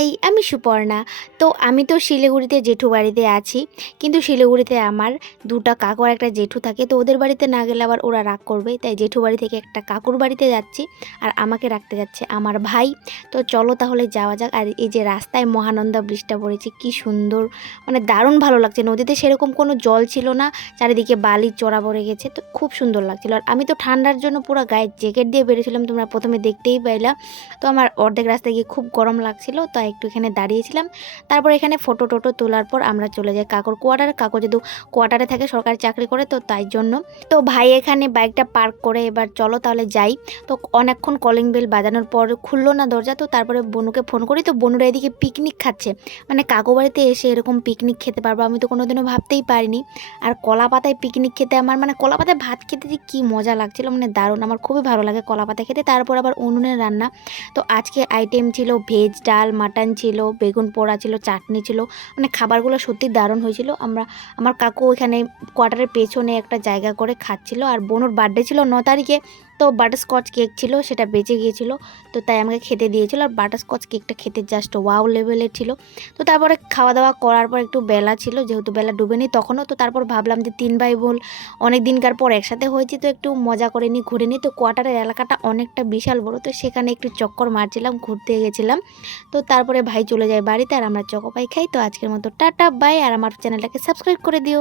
High, আমি সুপর্ণা। তো আমি তো শিলিগুড়িতে জেঠু বাড়িতে আছি। কিন্তু শিলিগুড়িতে আমার ২ টা কাকু আর একটা জেঠু থাকে। তো ওদের বাড়িতে না গেলে আবার ওরা রাগ করবে। তাই জেঠু বাড়ি থেকে একটা কাকুর বাড়িতে যাচ্ছি। আর আমাকে রাখতে যাচ্ছে আমার ভাই। তো চলো তাহলে যাওয়া যাক। আর এই যে রাস্তায় মহানন্দা ব্রিজটা পড়েছে, কি সুন্দর, মানে দারুণ ভালো লাগছে। নদীতে সেরকম কোনো জল ছিল না, চারিদিকে বালির চড়া পড়ে গেছে, তো খুব সুন্দর লাগছিল। আর আমি তো ঠান্ডার জন্য পুরো গায়ে জ্যাকেট দিয়ে বেরিয়েছিলাম, তোমরা প্রথমে দেখতেই পাইলা। তো আমার অর্ধেক রাস্তায় গিয়ে খুব গরম লাগছিল, তো একটু এখানে দাঁড়িয়েছিলাম। তারপর এখানে ফটো টোটো তোলার পর আমরা চলে যাই কাকুর কোয়ার্টারে। কাকু যেহেতু কোয়ার্টারে থাকে, সরকারি চাকরি করে, তো তাই জন্য তো ভাই এখানে বাইকটা পার্ক করে এবার চলো তাহলে যাই। তো অনেকক্ষণ কলিং বেল বাজানোর পর খুললো না দরজা। তো তারপরে বনুকে ফোন করি, তো বনুরা এদিকে পিকনিক খাচ্ছে। মানে কাকু বাড়িতে এসে এরকম পিকনিক খেতে পারবো আমি তো কোনোদিনও ভাবতেই পারিনি। আর কলা পাতায় পিকনিক খেতে আমার, মানে কলা পাতায় ভাত খেতে যে কী মজা লাগছিল, মানে দারুণ, আমার খুবই ভালো লাগে কলা পাতা খেতে। তারপর আবার উনুনের রান্না। তো আজকে আইটেম ছিল ভেজ ডাল, মাটন ছিল, বেগুন পোড়া ছিল, চাটনি ছিল, মানে খাবারগুলো সত্যি দারুণ হয়েছিল। আমার কাকু ওইখানে কোয়ার্টারের পেছনে একটা জায়গা করে খাচ্ছিল। আর বোনুর বার্থডে ছিল ৯ তারিখে, তো বাটারস্কচ কেক ছিল, সেটা বেঁচে গিয়েছিল, তো তাই আমাকে খেতে দিয়েছিল। আর বাটারস্কচ কেকটা খেতে জাস্ট ওয়াও লেভেলের ছিল। তো তারপরে খাওয়া দাওয়া করার পর একটু বেলা ছিল, যেহেতু বেলা ডুবেনি তখনও, তো তারপর ভাবলাম যে ৩ ভাই বোন অনেক দিনকার পর একসাথে হয়েছি, তো একটু মজা করে নিই, ঘুরে নিই। তো কোয়ার্টারের এলাকাটা অনেকটা বিশাল বড়, তো সেখানে একটু চক্কর মারছিলাম, ঘুরতে গেছিলাম। তো তারপরে ভাই চলে যায় বাড়িতে আর আমরা চকোপাই খাই। তো আজকের মতো টাটা বাই, আর আমার চ্যানেলটাকে সাবস্ক্রাইব করে দিও।